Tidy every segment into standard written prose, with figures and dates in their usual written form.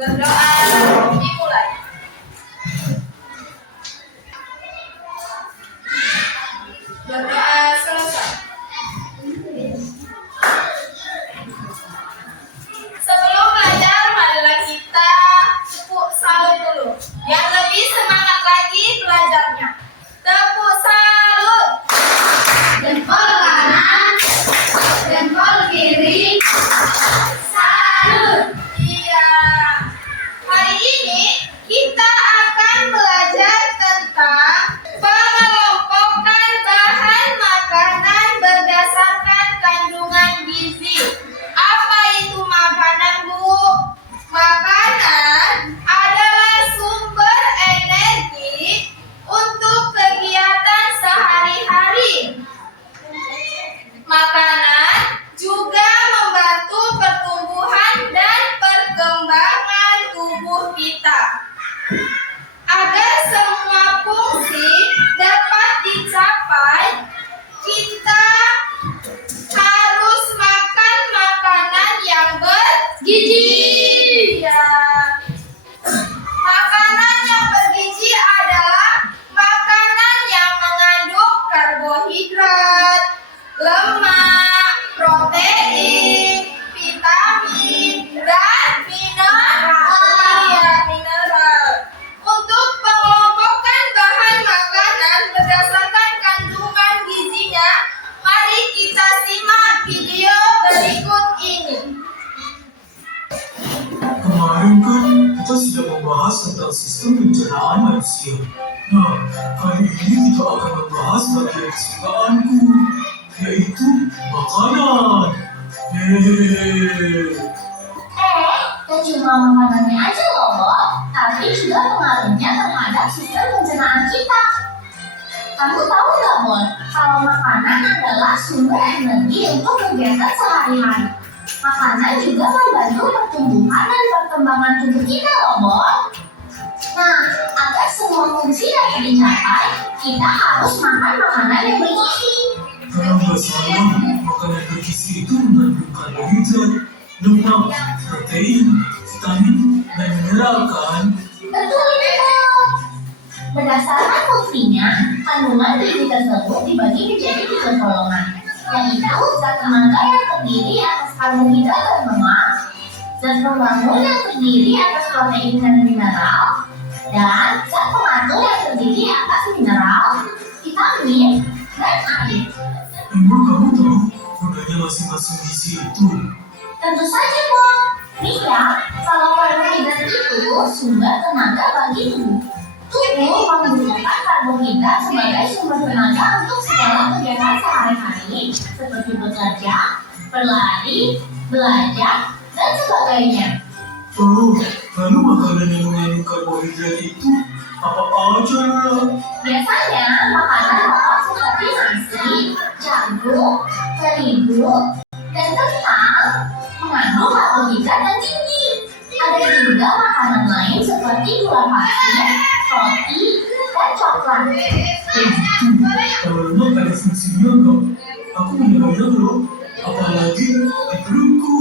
Berdoa dimulai. Berdoa selesai. Sebelum belajar, marilah kita tepuk salut dulu. Yang lebih semangat lagi belajarnya. Tepuk salut. Jempol kanan, jempol kiri. Salut. Iya. Hari ini kita akan belajar tentang pengelompokan bahan makanan berdasarkan kandungan gizi. Apa itu makanan, Bu? Makanan adalah sumber energi untuk kegiatan sehari-hari. Makanan juga membantu pertumbuhan dan perkembangan tubuh kita. Agar semua fungsi dapat dicapai, kita harus makan makanan yang bergizi. Ya. Makanan yang bergizi adalah makanan yang mengandung karbohidrat, lemak, protein, vitamin, dan mineral. Untuk pengelompokan bahan makanan berdasarkan kandungan gizinya, mari kita simak video berikut ini. Kemarin kan kita sudah membahas tentang sistem pencernaan manusia. Nah, kali ini kita akan membahas bagian kesukaanku, yaitu makanan. Hehehe. Gak cuma makanannya aja loh, Bob, tapi juga pengaruhnya terhadap sistem pencernaan kita. Kamu tahu gak, Bon, kalau makanan adalah sumber energi untuk kegiatan sehari-hari. Makanan juga membantu pertumbuhan dan perkembangan tubuh kita loh, Bon. Nah, agar semua fungsi dapat dicapai, kita harus makan makanan yang bergizi. Kalau nggak salah, makanan bergizi itu mengandung karbohidrat, lemak, protein, vitamin, dan mineral kan? Betul itu, Bob. Berdasarkan fungsinya, kandungan gizi tersebut dibagi menjadi 3 golongan, yaitu zat tenaga yang terdiri atas karbohidrat dan lemak, zat pembangun yang terdiri atas protein dan mineral, dan zat pengatur yang terdiri atas mineral, vitamin, dan air. Emang kamu tahu gunanya masing-masing gizi itu? Tentu saja, Bob. Nih ya, kalau karbohidrat itu sumber tenaga bagi tubuh. Tubuh membutuhkan karbohidrat sebagai sumber tenaga untuk segala kegiatan sehari-hari, seperti bekerja, berlari, belajar, dan sebagainya. Oh, lalu makanan yang mengandung karbohidrat itu apa aja? Biasanya makanan pokok seperti nasi, jagung, terigu, dan kentang mengandung karbohidrat yang tinggi. Ada juga makanan lain seperti gula pasir, roti, dan coklat. Kalau lemak ada fungsinya nggak? Aku menyerahnya loh, apalagi di perutku.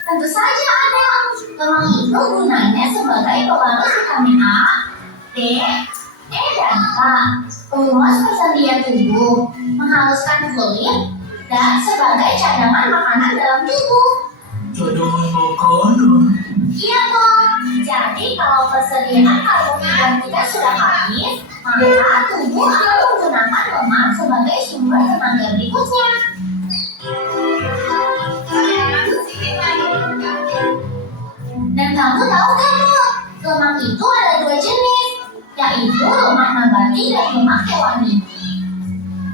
Tentu saja ada. Lemak itu gunanya sebagai pewaris vitamin A, D, E, dan K, penguas persendian tubuh, menghaluskan kulit, dan sebagai cadangan makanan dalam tubuh. Cadangan makanan? Iya, Tom. Jadi kalau persediaan karbohidrat kita sudah habis, maka tubuh akan menggunakan lemak sebagai sumber tenaga berikutnya. Dan kamu tahu kan, Bu? Lemak itu ada 2 jenis, yaitu lemak nabati dan lemak hewani.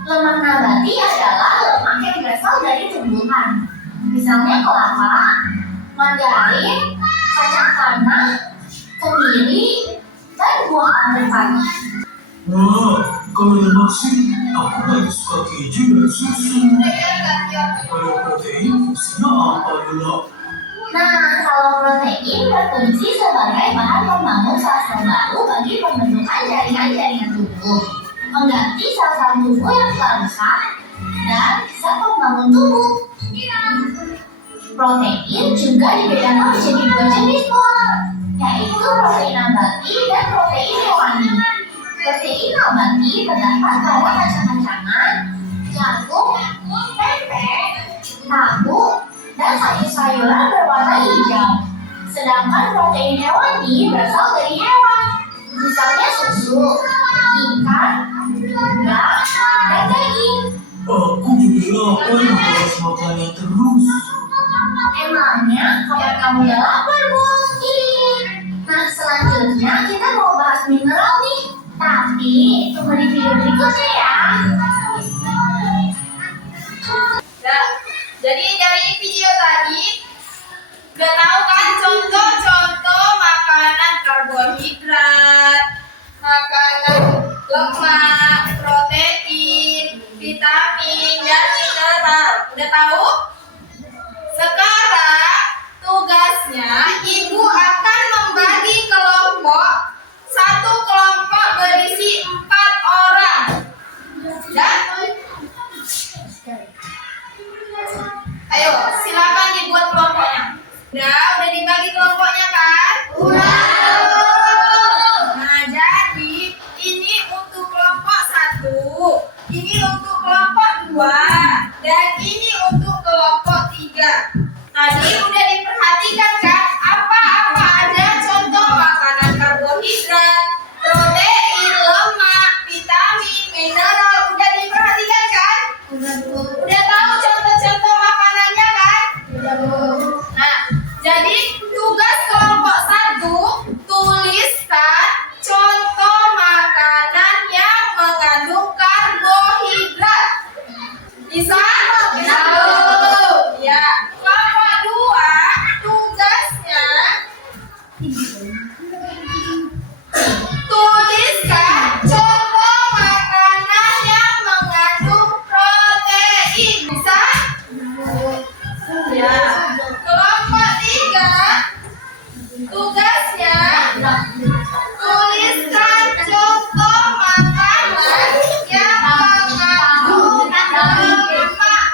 Lemak nabati adalah lemak yang berasal dari tumbuhan, misalnya kelapa, margarin, kacang tanah, kemiri, dan buah alpukat. Wah, kalau lemak sih, aku paling suka keju dan susu. Kalau protein fungsinya apa dulu? Nah, kalau protein berfungsi sebagai bahan pembangun sel-sel baru bagi pembentukan jaringan-jaringan tubuh, mengganti sel-sel tubuh yang telah rusak, dan zat pembangun tubuh. Protein juga dibedakan menjadi dua jenis, yaitu protein nabati dan protein hewani. Protein nabati terdapat pada kacang-kacangan, jagung, pempek, tahu, dan sayur-sayuran berwarna hijau. Sedangkan protein hewani berasal dari hewan, misalnya susu, ikan, udang, dan daging. Aku juga lapar membahas makanan terus. Emangnya kapan kamu udah lapar, Boski? Nah, selanjutnya kita mau bahas mineral nih. Tapi tunggu di video berikutnya ya. Nah, jadi dari video tadi udah tahu kan contoh-contoh makanan karbohidrat, makanan lemak, protein, vitamin, dan mineral. Udah tahu? Sekarang tugasnya ibu akan membagi kelompok. Satu kelompok berisi 4 orang. Ya? Ayo, silakan dibuat kelompoknya. Udah dibagi kelompoknya kan? Nah, jadi ini untuk kelompok 1, ini untuk kelompok 2, dan ini untuk kelompok 3. Tadi udah diperhatikan kan apa-apa aja contoh makanan karbohidrat, protein, lemak, vitamin, mineral. Udah diperhatikan kan? Udah tahu contoh-contoh makanannya kan? Nah, jadi tugas kelompok 1, tuliskan contoh makanan yang mengandung karbohidrat. Bisa? Bisa. Ya. Kelompok 2, tugasnya tuliskan contoh makanan yang mengandung protein. Bisa? Ya. Kelompok 3, tugasnya tuliskan contoh makanan yang mengandung lemak.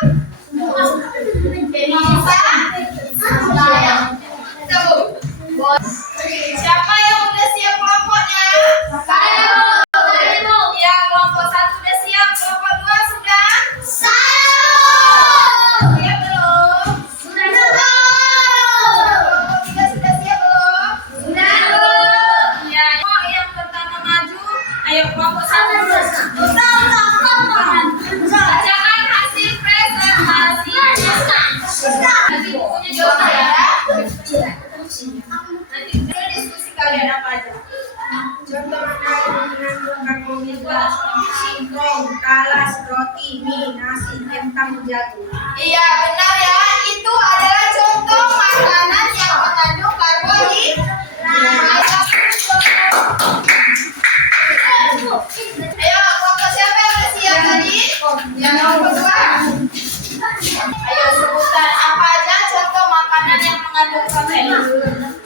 Siapa yang udah siap kelompoknya? Saya. Ya, kelompok 1 udah siap, kelompok 2 sudah? Siap belum? Kelompok 3 sudah siap belum? Ya, yang pertama maju. Ayo kelompok 1. Bacakan hasil presentasinya. Nanti bukunya jawab ya. Nanti diskusi kalian apa aja. Contoh makanan mengandung karbohidrat, singkong, talas, roti, mie, nasi, kentang, jagung. Iya, benar ya. Itu adalah contoh makanan yang mengandung karbohidrat. Ayo, kelompok siapa yang udah siap tadi? Yang kelompok 2. Ayo sebutkan apa aja contoh makanan yang mengandung protein.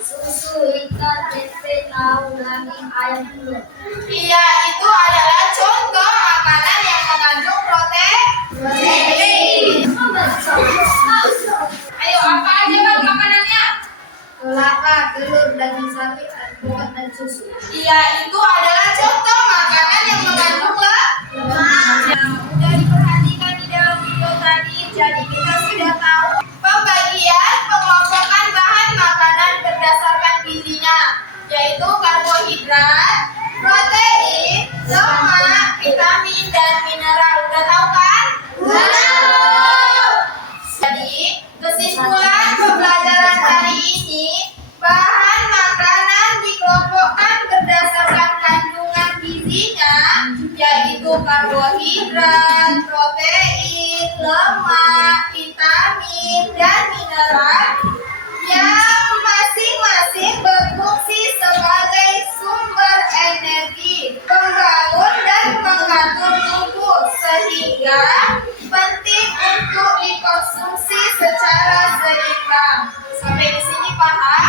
Susu, ikan, tempe, tahu, daging, ayam, telur. Iya, itu adalah contoh makanan yang mengandung protein. Ayo, apa aja bang makanannya? Kelapa, telur, daging sapi, alpukat, dan susu. Iya, itu adalah contoh makanan yang mengandung lemak. Yang udah diperhatikan di dalam video tadi, jadi kita sudah tahu pembagian pengelompokan bahan makanan berdasarkan gizinya, yaitu karbohidrat, protein, lemak, vitamin, dan mineral. Udah tahu kan? Jadi, kesimpulan pembelajaran hari ini, bahan makanan dikelompokkan berdasarkan kandungan gizinya, yaitu karbohidrat, protein, lemak, vitamin, dan mineral yang masing-masing berfungsi sebagai sumber energi, pembangun dan mengatur tubuh, sehingga penting untuk dikonsumsi secara seimbang. Sampai di sini paham?